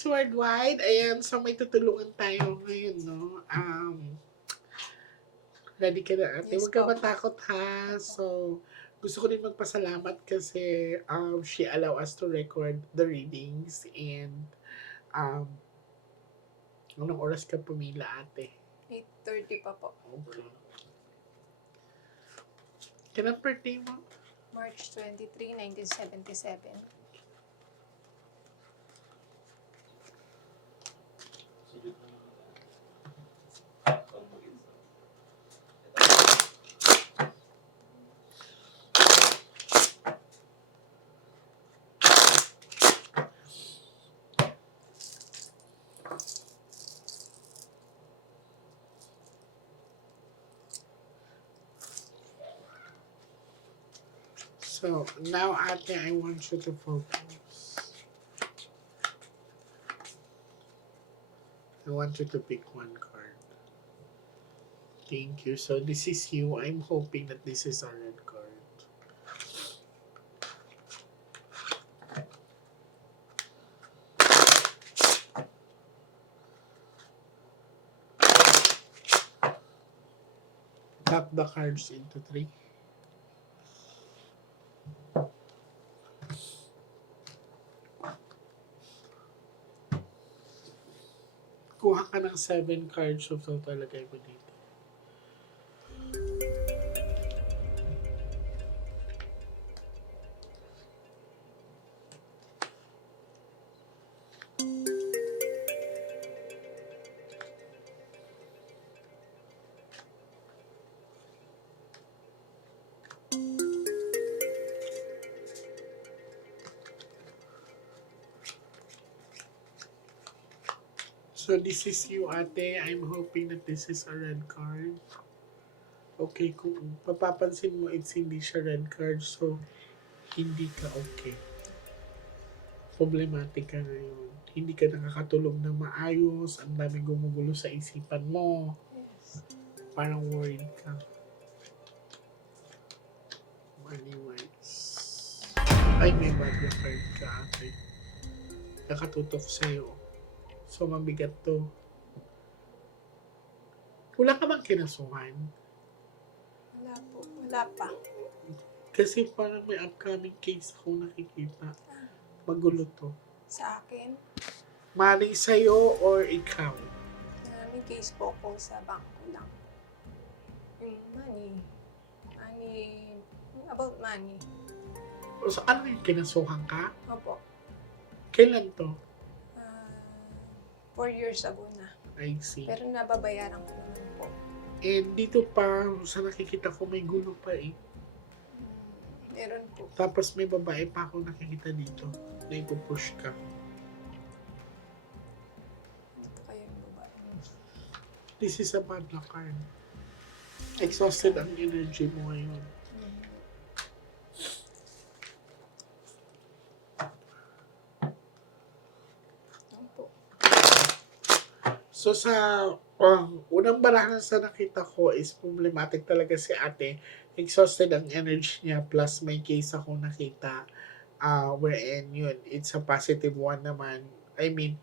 Miss Worldwide. Ayan, so may tutulungan tayo ngayon, no? Ready ka na ate? Yes Huwag ka po. matakot ha. So, gusto ko din magpasalamat kasi she allow us to record the readings and um, anong oras ka pumila ate? 8:30 pa po. Okay. Kailan birthday mo? March 23, 1977. So, now ate, I want you to focus. I want you to pick one card. Thank you. So, this is you. I'm hoping that this is a red card. Tap the cards into 3. Kuha ka ng 7 cards of so talagay mo dito. So this is you ate. I'm hoping that this is a red card. Okay, kung papapansin mo it's hindi siya red card, so hindi ka okay. Problematic ka ngayon. Hindi ka nakakatulog na maayos, ang daming gumugulo sa isipan mo. Yes. Parang worried ka. Money wise. Ay, may bad na card ka ate. Nakatutok sa'yo. So, mabigat to. Wala ka bang kinasuhan? Wala po. Wala pa. Kasi parang may upcoming case akong nakikita. Magulo to. Sa akin, Maring sa'yo or ikaw? may case po ko sa bangko lang. Yung money. About money. O so, ano yung kinasuhan ka? Opo. Kailan to? 4 years ago na. I see. Pero nababayaran ko naman po. And dito pa, sa nakikita ko, may gulo pa eh. Meron po. Tapos may babae pa ako nakikita dito na ipupush ka. Ito kayo yung babae. This is a bad luck card. Exhausted ang energy mo ngayon. Opo. So sa unang barahan sa nakita ko is problematic talaga si ate. Exhausted ang energy niya plus may case ako nakita wherein yun, it's a positive one naman. I mean,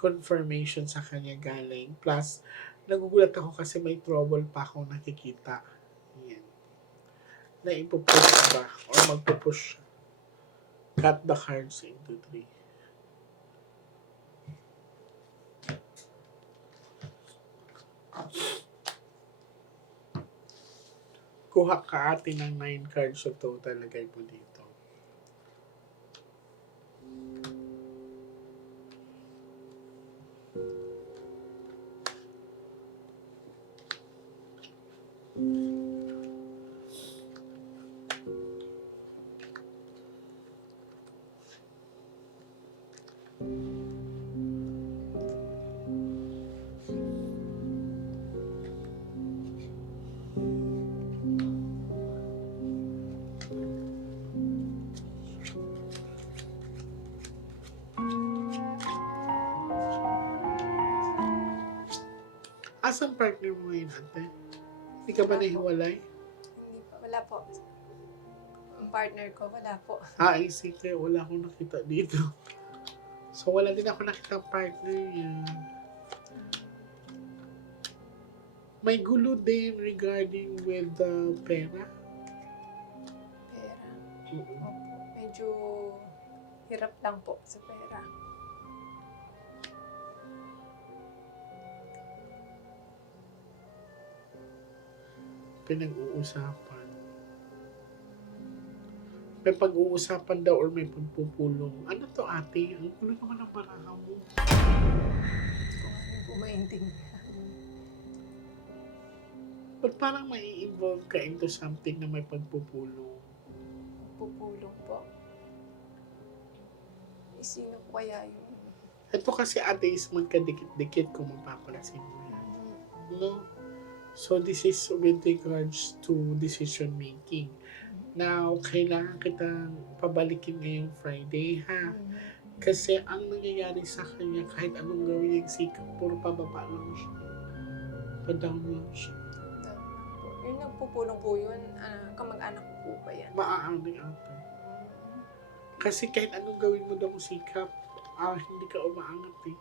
confirmation sa kanya galing. Plus, nagugulat ako kasi may trouble pa akong nakikita. Yan. Na ipupush ba or magpupush siya. Cut the cards into 3. Kuha ka ate ng 9 cards so total lagay mo dito. Asan partner mo ngayon ate? Hindi ka ba nahiwalay? Hindi pa. Wala po. Ang partner ko, wala po. I see. Kaya wala akong nakita dito. So, wala din ako nakita partner niya. May gulo din regarding with the pera. Pera. Oo. Opo. Medyo hirap lang po sa pera. Pinag-uusapan. May pag-uusapan daw or may pagpupulong. Ano to ate? Ang gulo naman ang baraha mo. Hindi ko nga rin po maintindihan. Ba't parang may involve ka into something na may pagpupulong? Pupulong po. Sino po kaya yun? Ito kasi ate is magkadikit-dikit kung mapapansin mo yan. No? So this is with regards to decision making. Now, kailangan kitang pabalikin ngayong Friday, ha? Kasi ang nangyayari sa kanya, kahit anong gawin yung sikap, puro pababa lang siya. Pa-down lang siya. Yung nagpupulong po yun, kamag-anak po ba yan? Maaari ate. Kasi kahit anong gawin mo daw sikap, hindi ka umaangat eh.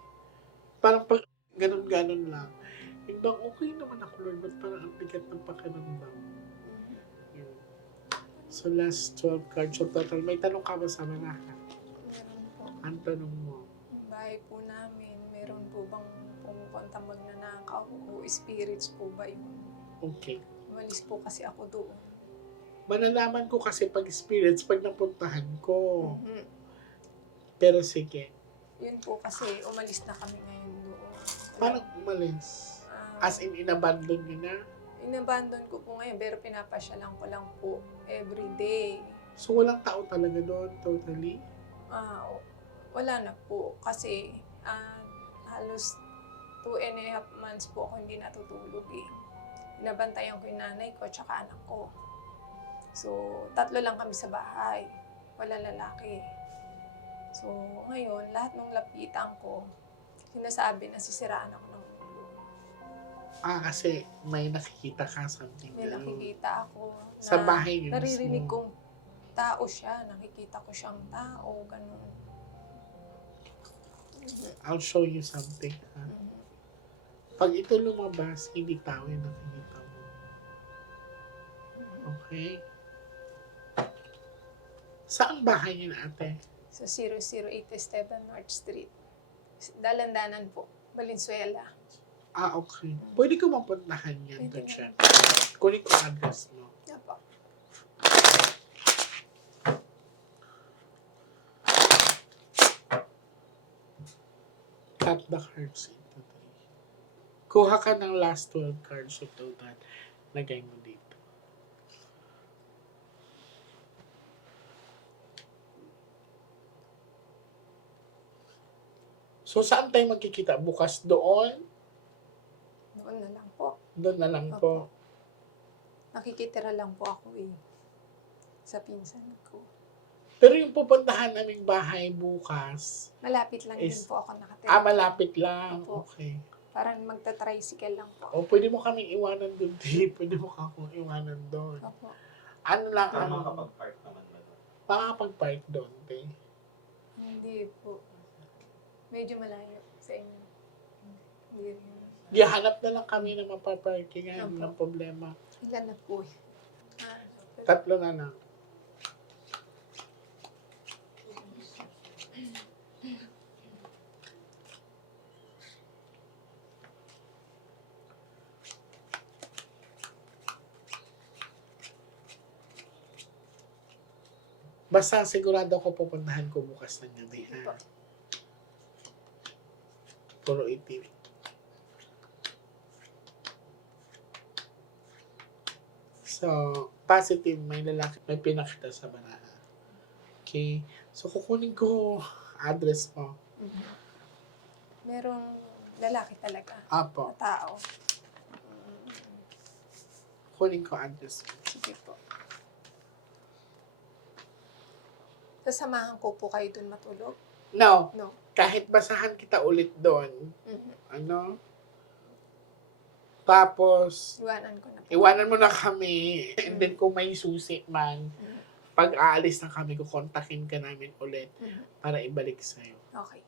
Parang pag ganun-ganun lang. Yung bang okay naman ako, Lord, ba't parang ang bigat ng pakiramdam? Yun. So last 12 cards. So total, may tanong ka ba sa manahan? Meron po. Ang tanong mo? Yung bahay po namin, meron po bang pumupunta magnanakaw o spirits po ba yun? Okay. Umalis po kasi ako doon. Malalaman ko kasi pag spirits, pag napuntahan ko. Mhm. Pero sige. Yun po kasi umalis na kami ngayon doon. Parang umalis. As in, inabandon nyo na. Inabandon ko po ngayon pero pinapasyalan ko lang po everyday. So walang tao talaga doon, totally? Wala na po kasi halos 2.5 months po ako hindi natutulog eh. Binabantayan ko yung nanay ko at saka anak ko. So, 3 lang kami sa bahay. Wala lalaki. So, ngayon, lahat ng lapitan ko, sinasabi na sisiraan ako ng ulo. Kasi may nakikita ka something. May ganun. nakikita ako na Sa bahay niyo naririnig mismo. kong tao siya. Nakikita ko siyang tao, ganun. I'll show you something. Ha? Mhm. Pag ito lumabas, hindi tao yung nakikita mo. Okay? Saan bahay niyo ate? Sa 0087 North Street. Dalandanan po. Valenzuela. Okay. Pwede ko mapuntahan yan Pwede doon siya. naman. Kunin ko ang address mo. Yan po. Tap the cards into 3. Kuha ka ng last 12 cards of total. Lagay mo dito. So, saan tayo magkikita? Bukas doon? Doon na lang po. Doon na lang Opo. po. Nakikitira lang po ako eh. Sa pinsan ko. Pero yung pupuntahan naming bahay bukas, Malapit lang din Is- po ako nakatira. malapit lang. Opo. Okay. Parang magta-tricycle lang po. O, pwede mo kaming iwanan doon, di. Pwede mo akong iwanan doon. Opo. Ano lang, Pero ano, makapag-park naman ba doon? makapag-park doon, te. Hindi po. Medyo malayo sa inyo. Hindi rin. Di, hanap na lang kami na mapaparkingan Opo. ng problema. Ilan na po eh. 3 na lang. Basta sigurado ako pupuntahan ko bukas ng gabi, Sige ha? po. Puro itim. So, positive, may lalaki, may pinakita sa baraha. Okay? So, kukunin ko address mo. Mhm. Merong lalaki talaga. Apo, Na tao. kunin ko address mo. Sige po. Sasamahan ko po kayo dun matulog? No, No. kahit basahan kita ulit doon, Mhm. ano? Tapos, Iwanan ko na po. iwanan mo na kami. And then, kung may susi man, Mhm. pag aalis na kami, kukontakin ka namin ulit Mhm. para ibalik sa'yo. Okay.